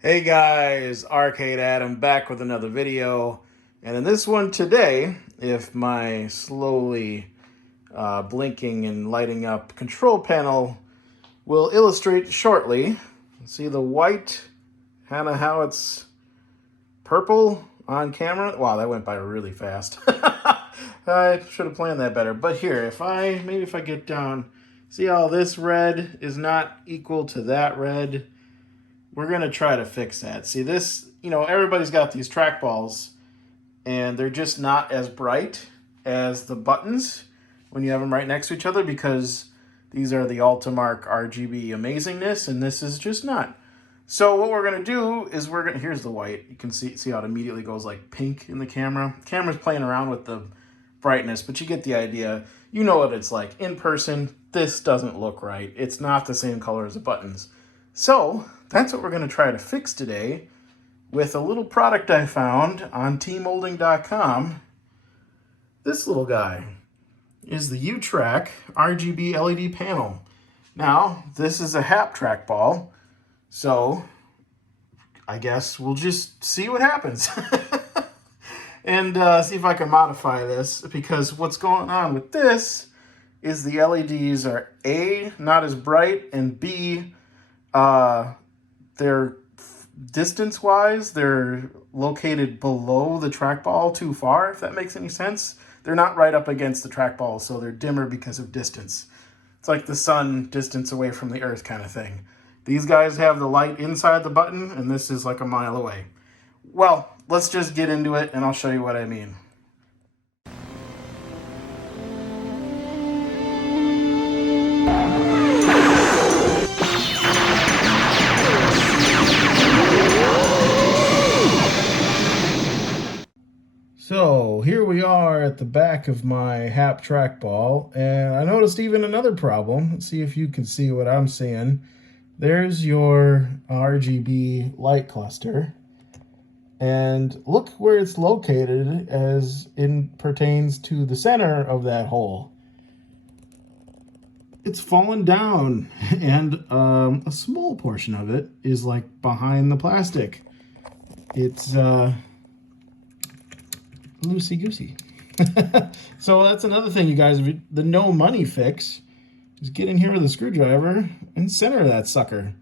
Hey guys, Arcade Adam back with another video. And in this one today, if my slowly blinking and lighting up control panel will illustrate shortly. See the white, kind of how it's purple on camera? Wow, that went by really fast. I should have planned that better. But here, if I get down, see how this red is not equal to that red? We're going to try to fix that. See this, everybody's got these trackballs and they're just not as bright as the buttons when you have them right next to each other because these are the Ultimarc RGB amazingness and this is just not. So what we're going to do is here's the white. You can see how it immediately goes like pink in the camera. The camera's playing around with the brightness, but you get the idea. You know what it's like. In person, this doesn't look right. It's not the same color as the buttons. So that's what we're going to try to fix today with a little product I found on t-moldng.com. This little guy is the U-Track RGB LED panel. Now, this is a Happ trackball, so I guess we'll just see what happens. And see if I can modify this, because what's going on with this is the LEDs are A, not as bright, and B, they're distance-wise, they're located below the trackball too far, if that makes any sense. They're not right up against the trackball, so they're dimmer because of distance. It's like the sun distance away from the earth kind of thing. These guys have the light inside the button, and this is like a mile away. Well, let's just get into it, and I'll show you what I mean. So here we are at the back of my Happ trackball, and I noticed even another problem. Let's see if you can see what I'm seeing. There's your RGB light cluster, and look where it's located as it pertains to the center of that hole. It's fallen down, and a small portion of it is like behind the plastic. It's loosey-goosey. So that's another thing, you guys. The no money fix is get in here with a screwdriver and center that sucker.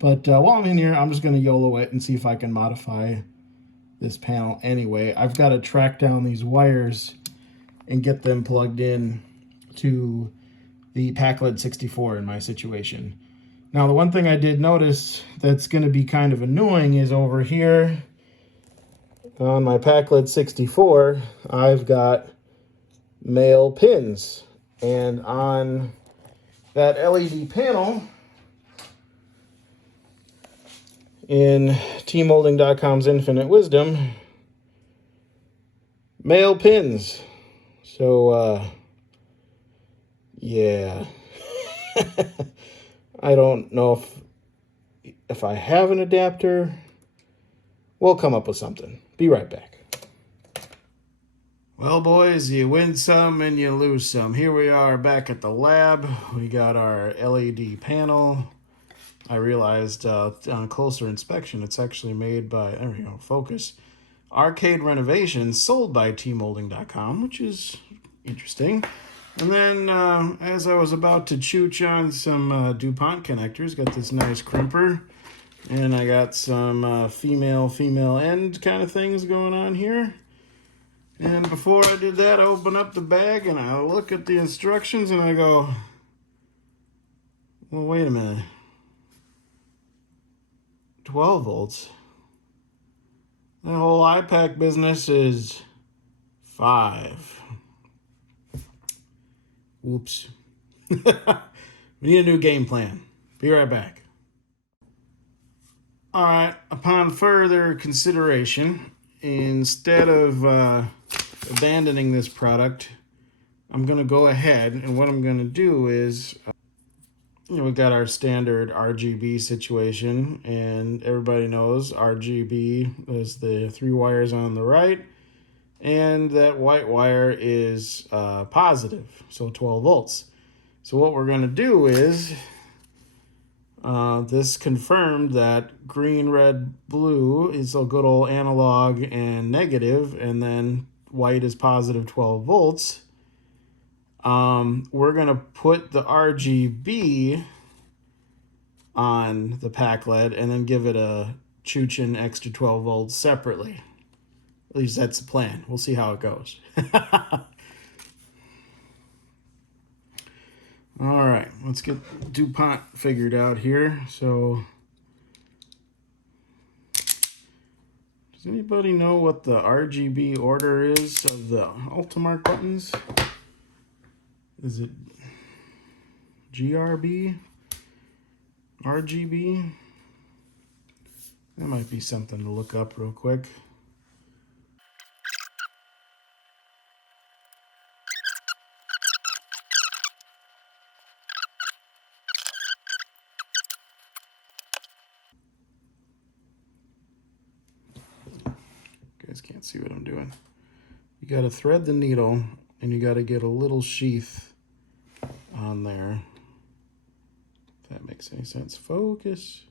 But while I'm in here, I'm just going to YOLO it and see if I can modify this panel anyway. I've got to track down these wires and get them plugged in to the PACLED 64 in my situation. Now, the one thing I did notice that's going to be kind of annoying is over here on my PACLED 64, I've got male pins. And on that LED panel in t-moldng.com's Infinite Wisdom, male pins. So, yeah. I don't know if I have an adapter. We'll come up with something. Be right back. Well, boys, you win some and you lose some. Here we are back at the lab. We got our LED panel. I realized on closer inspection, it's actually made by, there we go, focus, Arcade Renovations, sold by t-moldng.com, which is interesting. And then as I was about to chooch on some DuPont connectors, got this nice crimper. And I got some female end kind of things going on here. And before I did that, I open up the bag and I look at the instructions and I go, well, wait a minute. 12 volts. That whole iPack business is 5. Whoops. We need a new game plan. Be right back. All right, upon further consideration, instead of abandoning this product, I'm going to go ahead and what I'm going to do is, we got our standard RGB situation, and everybody knows RGB is the 3 wires on the right, and that white wire is positive, so 12 volts. So what we're going to do is, This confirmed that green, red, blue is a good old analog and negative, and then white is positive 12 volts. We're going to put the RGB on the pack LED and then give it a Chuchin extra 12 volts separately. At least that's the plan. We'll see how it goes. All right, let's get DuPont figured out here. So, does anybody know what the RGB order is of the Ultimarc buttons? Is it GRB? RGB? That might be something to look up real quick. You guys can't see what I'm doing. You got to thread the needle and you got to get a little sheath on there. If that makes any sense. Focus.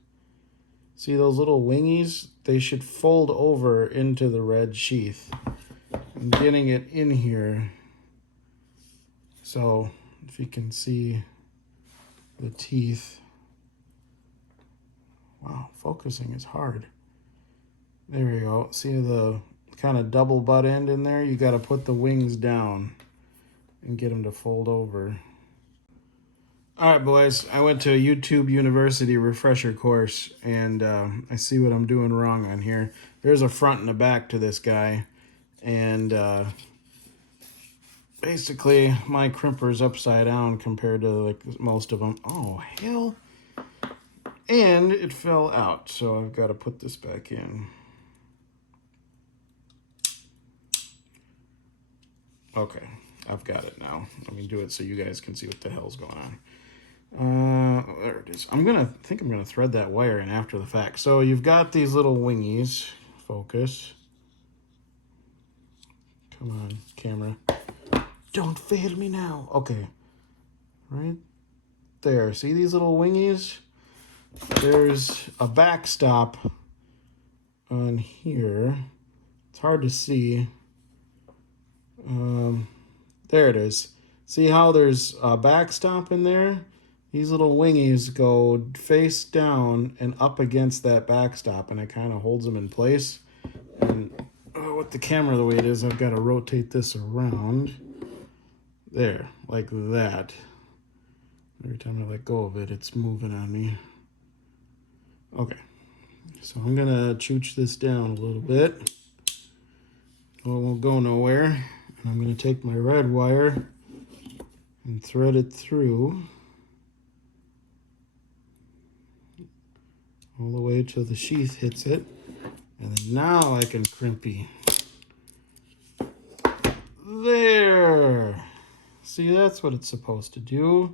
See those little wingies? They should fold over into the red sheath. I'm getting it in here. So if you can see the teeth. Wow, focusing is hard. There we go. See the kind of double butt end in there? You got to put the wings down and get them to fold over. All right, boys. I went to a YouTube University refresher course, and I see what I'm doing wrong on here. There's a front and a back to this guy, and basically my crimper's upside down compared to like most of them. Oh, hell. And it fell out, so I've got to put this back in. Okay, I've got it now. Let me do it so you guys can see what the hell's going on. There it is. I think I'm gonna thread that wire in after the fact. So you've got these little wingies. Focus. Come on, camera. Don't fail me now. Okay, right there. See these little wingies? There's a backstop on here. It's hard to see. There it is. See how there's a backstop in there? These little wingies go face down and up against that backstop, and it kind of holds them in place. And with the camera the way it is, I've got to rotate this around. There, like that. Every time I let go of it, it's moving on me. Okay, so I'm gonna chooch this down a little bit. Well, it won't go nowhere. And I'm gonna take my red wire and thread it through all the way till the sheath hits it. And then now I can crimpy. There! See, that's what it's supposed to do.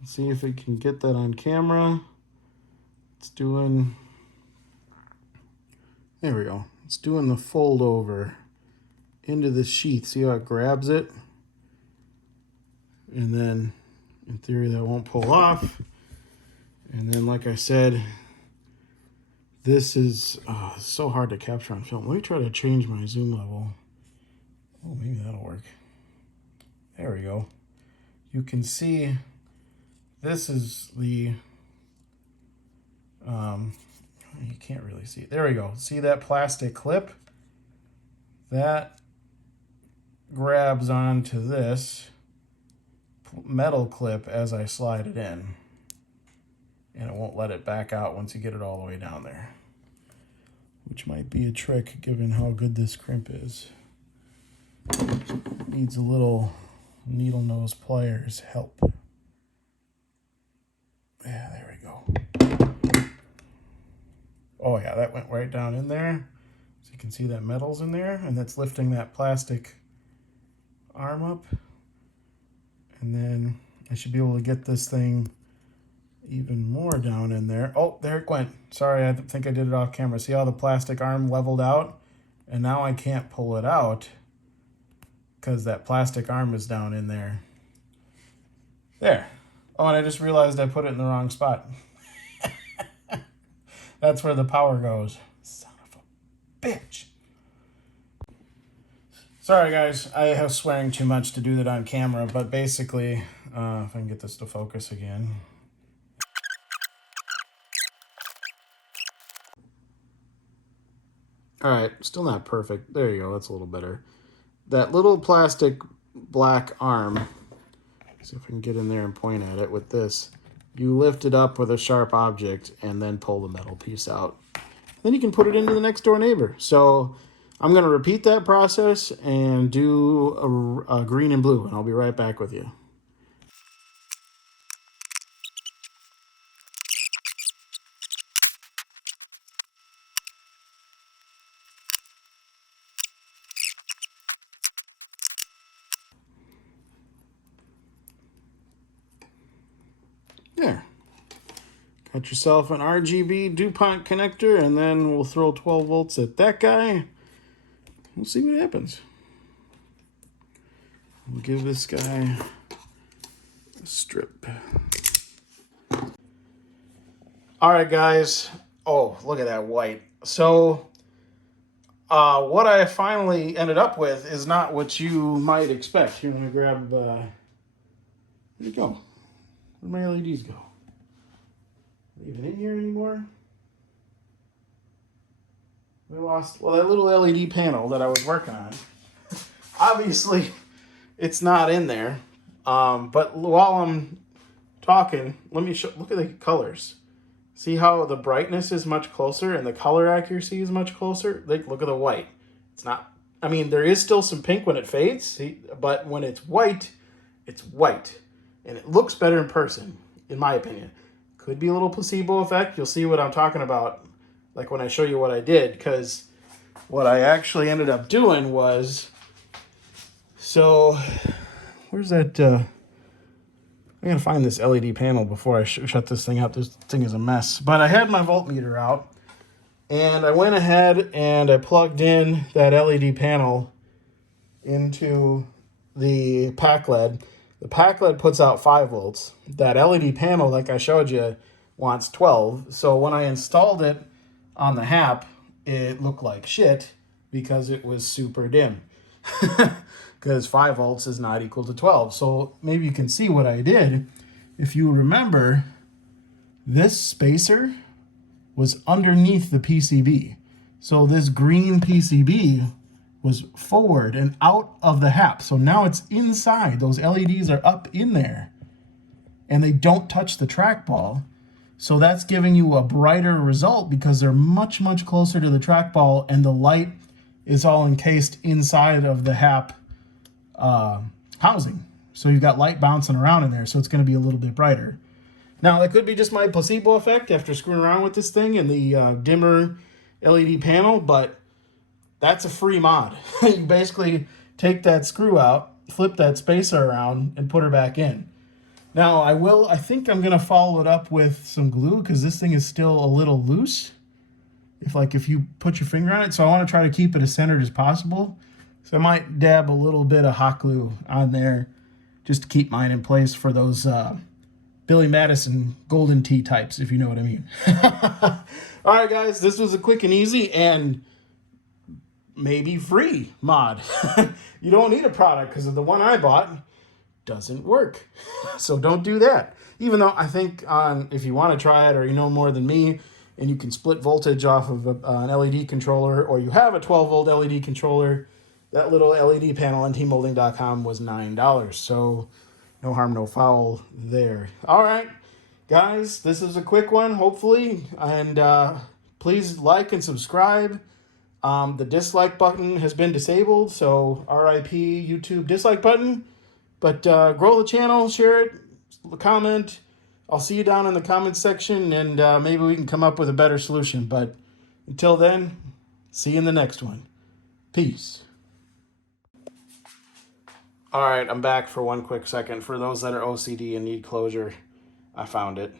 Let's see if we can get that on camera. It's doing, there we go. It's doing the fold over into the sheath. See how it grabs it? And then, in theory, that won't pull off. And then, like I said, this is so hard to capture on film. Let me try to change my zoom level. Oh, maybe that'll work. There we go. You can see this is the, you can't really see it. There we go. See that plastic clip? That grabs onto this metal clip as I slide it in. And it won't let it back out once you get it all the way down there. Which might be a trick given how good this crimp is. Needs a little needle nose pliers help. Yeah, there we go. Oh yeah, that went right down in there. So you can see that metal's in there, and that's lifting that plastic arm up. And then I should be able to get this thing even more down in there. Oh, there it went. Sorry, I think I did it off camera. See how the plastic arm leveled out? And now I can't pull it out because that plastic arm is down in there. There. Oh, and I just realized I put it in the wrong spot. That's where the power goes. Son of a bitch. Sorry guys, I have swearing too much to do that on camera, but basically, if I can get this to focus again. All right, still not perfect. There you go, that's a little better. That little plastic black arm, see if I can get in there and point at it with this. You lift it up with a sharp object and then pull the metal piece out. Then you can put it into the next door neighbor. So I'm going to repeat that process and do a green and blue, and I'll be right back with you. There. Got yourself an RGB DuPont connector, and then we'll throw 12 volts at that guy. We'll see what happens. We'll give this guy a strip. All right, guys. Oh, look at that white. So what I finally ended up with is not what you might expect. Here, let me grab, where'd it go? Where'd my LEDs go? Are they even in here anymore? We lost, well, that little LED panel that I was working on. Obviously, it's not in there. But while I'm talking, let me show, look at the colors. See how the brightness is much closer and the color accuracy is much closer? Like, look at the white. It's not, I mean, there is still some pink when it fades, see, but when it's white, and it looks better in person, in my opinion. Could be a little placebo effect. You'll see what I'm talking about, like when I show you what I did, because what I actually ended up doing was, so where's that, I gotta find this LED panel before I shut this thing up. This thing is a mess. But I had my voltmeter out, and I went ahead and I plugged in that LED panel into the pack LED. The pack LED puts out 5 volts. That LED panel, like I showed you, wants 12. So when I installed it on the Happ, it looked like shit because it was super dim. Because 5 volts is not equal to 12. So maybe you can see what I did. If you remember, this spacer was underneath the PCB. So this green PCB was forward and out of the Happ. So now it's inside. Those LEDs are up in there. And they don't touch the trackball. So that's giving you a brighter result because they're much, much closer to the trackball, and the light is all encased inside of the Happ housing. So you've got light bouncing around in there, so it's going to be a little bit brighter. Now, that could be just my placebo effect after screwing around with this thing and the dimmer LED panel, but that's a free mod. You basically take that screw out, flip that spacer around, and put her back in. Now, I think I'm going to follow it up with some glue because this thing is still a little loose. If you put your finger on it, so I want to try to keep it as centered as possible. So I might dab a little bit of hot glue on there just to keep mine in place for those Billy Madison golden tea types, if you know what I mean. All right, guys, this was a quick and easy and maybe free mod. You don't need a product because the one I bought doesn't work. So don't do that. Even though I think if you want to try it or you know more than me and you can split voltage off of an LED controller, or you have a 12-volt LED controller, that little LED panel on t-moldng.com was $9. So no harm, no foul there. All right, guys, this is a quick one, hopefully. And please like and subscribe. The dislike button has been disabled, so RIP YouTube dislike button. But grow the channel, share it, comment. I'll see you down in the comments section, and maybe we can come up with a better solution. But until then, see you in the next one. Peace. All right, I'm back for one quick second. For those that are OCD and need closure, I found it.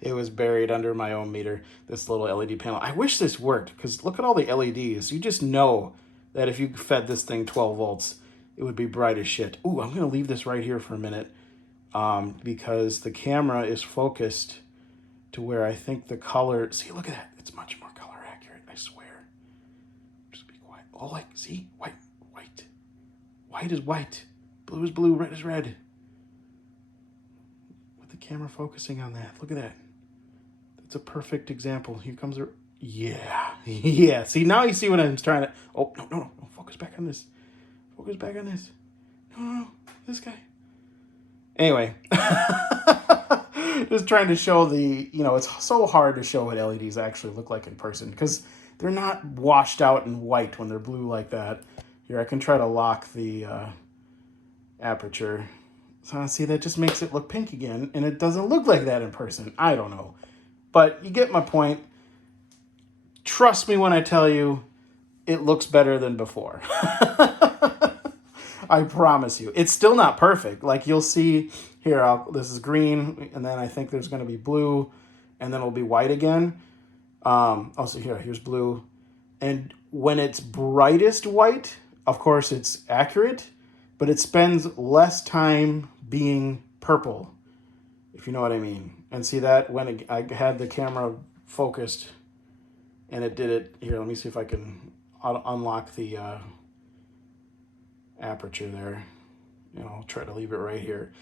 It was buried under my own meter, this little LED panel. I wish this worked, because look at all the LEDs. You just know that if you fed this thing 12 volts, it would be bright as shit. Ooh, I'm going to leave this right here for a minute because the camera is focused to where I think the color, see, look at that. It's much more color accurate, I swear. Just be quiet. Oh, like, see, white. White is white. Blue is blue, red is red. With the camera focusing on that. Look at that. That's a perfect example. Here comes a, yeah. Yeah, see, now you see what I'm trying to, oh, no, focus back on this. Focus back on this. No, this guy. Anyway, just trying to show the, you know, it's so hard to show what LEDs actually look like in person because they're not washed out in white when they're blue like that. Here, I can try to lock the aperture. So see, that just makes it look pink again, and it doesn't look like that in person. I don't know. But you get my point. Trust me when I tell you, it looks better than before. I promise you. It's still not perfect. Like you'll see here, this is green, and then I think there's going to be blue, and then it'll be white again. Also here's blue. And when it's brightest white, of course it's accurate, but it spends less time being purple, if you know what I mean. And see that when I had the camera focused and it did it. Here, let me see if I can unlock the aperture there. And I'll try to leave it right here.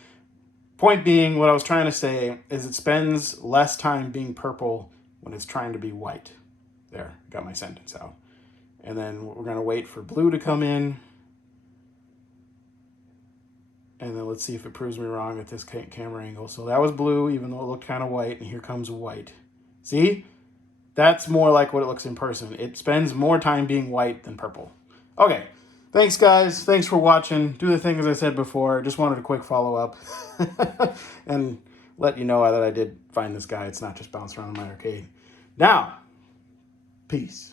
Point being, what I was trying to say is it spends less time being purple when it's trying to be white. There, got my sentence out. And then we're going to wait for blue to come in. And then let's see if it proves me wrong at this camera angle. So that was blue, even though it looked kind of white. And here comes white. See? That's more like what it looks in person. It spends more time being white than purple. Okay. Thanks, guys. Thanks for watching. Do the thing as I said before. Just wanted a quick follow-up. And let you know that I did find this guy. It's not just bouncing around in my arcade. Now, peace.